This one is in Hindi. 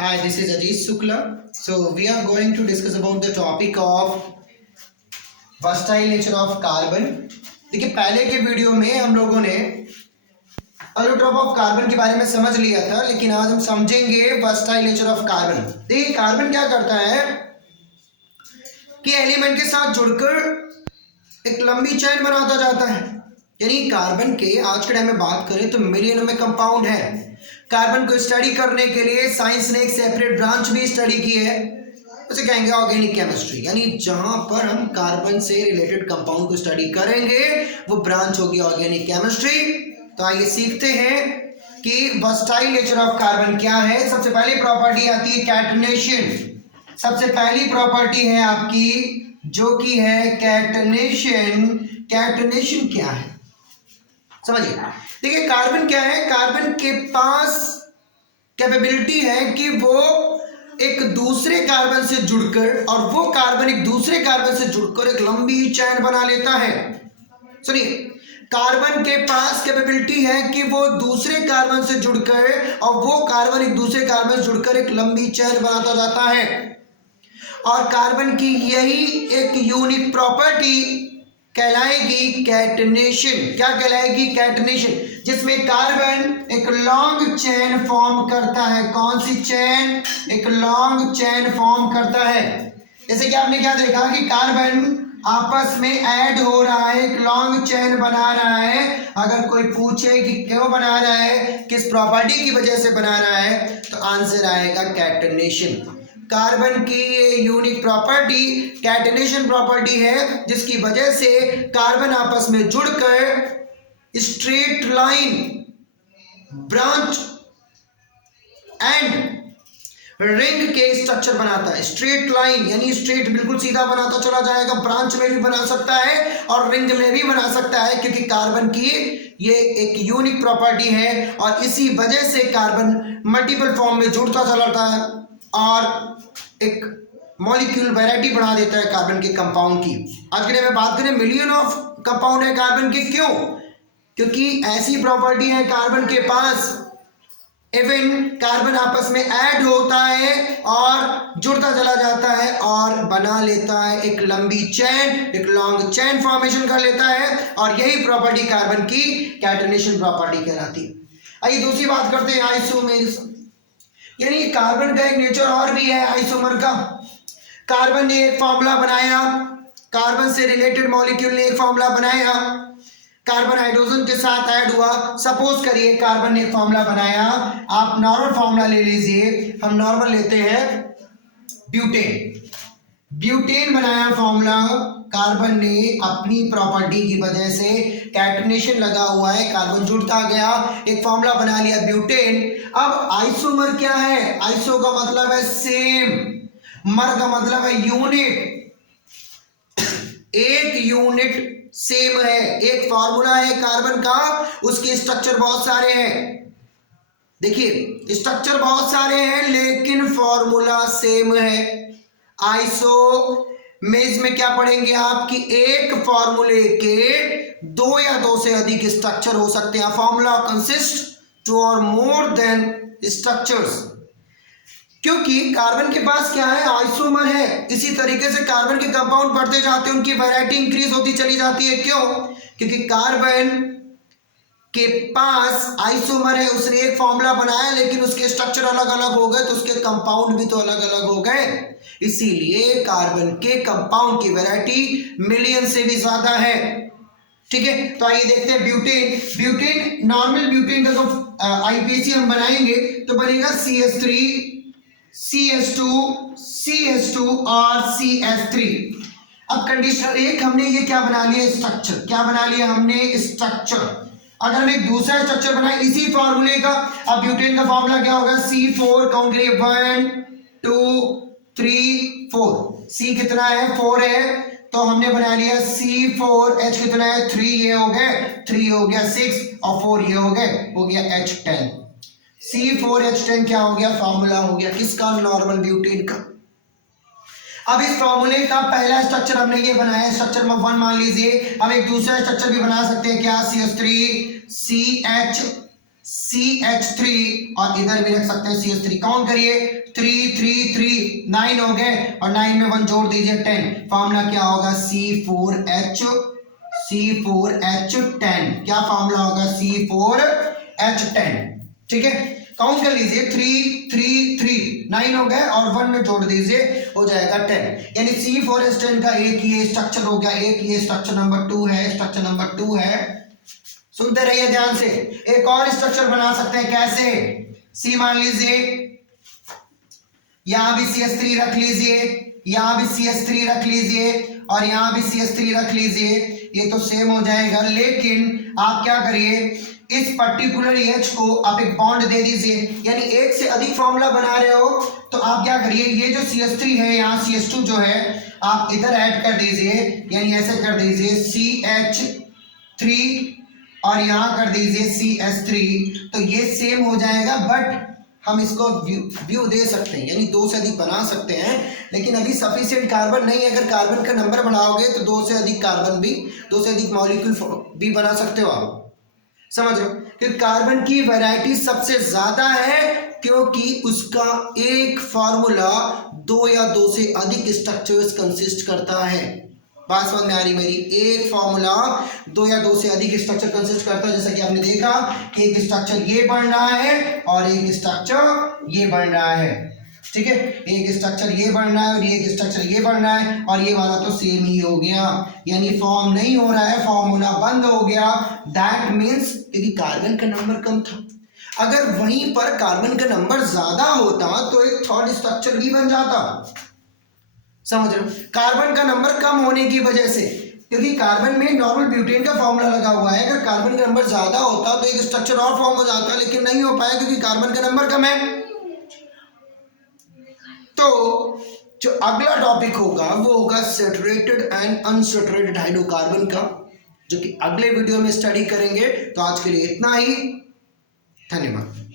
Hi, this is Ajit Shukla. So we are going to discuss about the topic of versatile nature of carbon. देखिए पहले के वीडियो में हम लोगों ने एलोट्रोप ऑफ कार्बन के बारे में समझ लिया था, लेकिन आज हम समझेंगे versatile nature of कार्बन। देखिए कार्बन क्या करता है कि एलिमेंट के साथ जुड़कर एक लंबी चेन बनाता जाता है। यानी कार्बन के आज के टाइम में बात करें तो मिलियनों में कंपाउंड है। कार्बन को स्टडी करने के लिए साइंस ने एक सेपरेट ब्रांच भी स्टडी की है, उसे कहेंगे ऑर्गेनिक केमिस्ट्री। यानी जहां पर हम कार्बन से रिलेटेड कंपाउंड को स्टडी करेंगे वो ब्रांच होगी ऑर्गेनिक केमिस्ट्री। तो आइए सीखते हैं कि वर्सटाइल नेचर ऑफ कार्बन क्या है। सबसे पहली प्रॉपर्टी आती है कैटनेशन। सबसे पहली प्रॉपर्टी है आपकी जो कि है कैटनेशन। कैटनेशन क्या है समझिए। देखिए कार्बन क्या है, कार्बन के पास कैपेबिलिटी है कि वो एक दूसरे कार्बन से जुड़कर और वो कार्बन एक दूसरे कार्बन से जुड़कर एक लंबी चेन बना लेता है। सुनिए, कार्बन के पास कैपेबिलिटी है कि वो दूसरे कार्बन से जुड़कर और वो कार्बन एक दूसरे कार्बन से जुड़कर एक लंबी चेन बनाता जाता है। और कार्बन की यही एक यूनिक प्रॉपर्टी कहलाएगी कैटनेशन। क्या कहलाएगी? कैटनेशन, जिसमें कार्बन एक लॉन्ग चेन फॉर्म करता है। कौन सी चेन? एक लॉन्ग चेन फॉर्म करता है। जैसे कि आपने क्या देखा कि कार्बन आपस में ऐड हो रहा है, एक लॉन्ग चेन बना रहा है। अगर कोई पूछे कि क्यों बना रहा है, किस प्रॉपर्टी की वजह से बना रहा है, तो आंसर आएगा कैटनेशन। कार्बन की ये यूनिक प्रॉपर्टी कैटनेशन प्रॉपर्टी है, जिसकी वजह से कार्बन आपस में जुड़कर straight line, branch and ring के स्ट्रक्चर बनाता है। स्ट्रेट लाइन यानी स्ट्रेट बिल्कुल सीधा बनाता चला जाएगा, ब्रांच में भी बना सकता है और रिंग में भी बना सकता है, क्योंकि कार्बन की ये एक यूनिक प्रॉपर्टी है। और इसी वजह से कार्बन मल्टीपल फॉर्म में जुड़ता चला जाता है और एक मॉलिक्यूल वैरायटी बढ़ा देता है कार्बन के कंपाउंड की। आज के टाइम में बात करें मिलियन ऑफ कंपाउंड है कार्बन के। क्यों? क्योंकि ऐसी प्रॉपर्टी है कार्बन के पास, इवन कार्बन आपस में ऐड होता है और जुड़ता चला जाता है और बना लेता है एक लंबी चेन, एक लॉन्ग चेन फॉर्मेशन कर लेता है। और यही प्रॉपर्टी कार्बन की कैटनेशन प्रॉपर्टी कहलाती है। आइए दूसरी बात करते हैं, आइसोमेर्स। यानी कार्बन का एक नेचर और भी है आइसोमर का। कार्बन ने एक फॉर्मूला बनाया, कार्बन से रिलेटेड मॉलिक्यूल ने एक फॉर्मूला बनाया, कार्बन हाइड्रोजन के साथ ऐड हुआ। सपोज करिए कार्बन ने एक फॉर्मूला बनाया, आप नॉर्मल फॉर्मूला ले लीजिए। हम नॉर्मल लेते हैं ब्यूटेन। ब्यूटेन बनाया फॉर्मूला, कार्बन ने अपनी प्रॉपर्टी की वजह से कैटनेशन लगा हुआ है, कार्बन जुड़ता गया, एक फॉर्मूला बना लिया ब्यूटेन। अब आइसोमर क्या है? आइसो का मतलब है सेम, मर का मतलब है यूनिट। एक यूनिट सेम है, एक फॉर्मूला है कार्बन का, उसके स्ट्रक्चर बहुत सारे हैं। देखिए स्ट्रक्चर बहुत सारे हैं लेकिन फॉर्मूला सेम है। आइसोमेर्स में क्या पढ़ेंगे आप कि एक फॉर्मूले के दो या दो से अधिक स्ट्रक्चर हो सकते हैं। फॉर्मूला कंसिस्ट टू और मोर देन स्ट्रक्चर्स। क्योंकि कार्बन के पास क्या है? आइसोमर है। इसी तरीके से कार्बन के कंपाउंड बढ़ते जाते हैं, उनकी वैरायटी इंक्रीज होती चली जाती है। क्यों? क्योंकि कार्बन के पास आइसोमर है, उसने एक फॉर्मूला बनाया लेकिन उसके स्ट्रक्चर अलग अलग हो गए, तो उसके कंपाउंड भी तो अलग अलग हो गए। इसीलिए कार्बन के कंपाउंड की वैरायटी मिलियन से भी ज्यादा है। ठीक है, तो आइए देखते हैं ब्यूटेन। ब्यूटेन नॉर्मल ब्यूटेन का आईपीसी हम बनाएंगे तो बनेगा CH3 CH2 CH2 और CH3। अब कंडीशनल एक हमने ये क्या बना लिया? स्ट्रक्चर। क्या बना लिया हमने? स्ट्रक्चर। अगर हम एक दूसरा स्ट्रक्चर बनाए इसी फॉर्मूले का, अब ब्यूटेन का फॉर्मूला क्या होगा? C4 काउंट करिए, 1 2 3 4। C कितना है? 4 है, तो हमने बना लिया C4। H कितना है? 3। ये हो गए 3, हो गया 6 और 4 ये हो गए, हो गया H10। C4H10 क्या हो गया? फॉर्मूला हो गया किसका? नॉर्मल ब्यूटेन का। अब इस फॉर्मूले का पहला स्ट्रक्चर हमने ये बनाया, स्ट्रक्चर में 1 मान लीजिए। हम एक दूसरा स्ट्रक्चर भी बना सकते हैं, क्या? CH3 CH CH3 और इधर भी रख सकते हैं CH3। काउंट करिए 3 3 3 9 हो गए और 9 में 1 जोड़ दीजिए 10। फॉर्मूला क्या होगा C4H10। क्या फॉर्मूला होगा C4H10। ठीक है, काउंट कर लीजिए 3 3 3 9 हो गए और 1 में जोड़ दीजिए हो जाएगा 10। यानी C4H10 का एक ये स्ट्रक्चर हो गया, एक ये स्ट्रक्चर नंबर 2 है, स्ट्रक्चर नंबर 2 है। सुनते रहिए ध्यान से। एक और स्ट्रक्चर बना सकते हैं, कैसे? सी मान लीजिए, यहां भी CH3 रख लीजिए, यहां भी CH3 रख लीजिए और यहां भी CH3 रख लीजिए। ये तो सेम हो जाएगा, लेकिन आप क्या करिए, इस पर्टिकुलर H को आप एक बॉन्ड दे दीजिए। यानी एक से अधिक फॉर्मूला बना रहे हो तो आप क्या करिए, ये जो CH3 है यहाँ CH2 जो है आप इधर ऐड कर दीजिए, यानी ऐसे कर दीजिए CH3 और यहां कर दीजिए CH3। तो ये सेम हो जाएगा, बट हम इसको व्यू दे सकते हैं, यानी 2 से अधिक बना सकते हैं, लेकिन अभी सफिशिएंट कार्बन नहीं है। अगर कार्बन का नंबर बढ़ाओगे तो 2 से अधिक कार्बन भी, 2 से अधिक मॉलिक्यूल भी बना सकते हो आप, समझ रहे हो? कि कार्बन की वैरायटी सबसे ज्यादा है क्योंकि उसका एक फार्मूला 2 या 2 से अधिक स्ट्रक्चर्स कंसिस्ट करता है। बात समझ में आ रही मेरी? एक फार्मूला 2 या 2 से अधिक स्ट्रक्चर कंसिस्ट करता है। जैसा कि आपने देखा कि एक स्ट्रक्चर ये बन रहा है और एक स्ट्रक्चर ये बन रहा है। ठीक है, एक स्ट्रक्चर ये बन रहा है और एक स्ट्रक्चर ये बन रहा है और ये वाला तो सेम ही हो गया, यानी फॉर्म नहीं हो रहा है, फॉर्मूला बंद हो गया। दैट मीन्स क्योंकि कार्बन का नंबर कम था। अगर वहीं पर कार्बन का नंबर ज्यादा होता तो एक थर्ड स्ट्रक्चर भी बन जाता, समझ रहे हो? कार्बन का नंबर कम होने की वजह से, क्योंकि कार्बन में नॉर्मल ब्यूटेन का फॉर्मूला लगा हुआ है, अगर कार्बन का नंबर ज्यादा होता तो एक स्ट्रक्चर और फॉर्म हो जाता, लेकिन नहीं हो पाया क्योंकि कार्बन का नंबर कम है। तो जो अगला टॉपिक होगा वो होगा सैचुरेटेड एंड अनसैचुरेटेड हाइड्रोकार्बन का, जो कि अगले वीडियो में स्टडी करेंगे। तो आज के लिए इतना ही, धन्यवाद।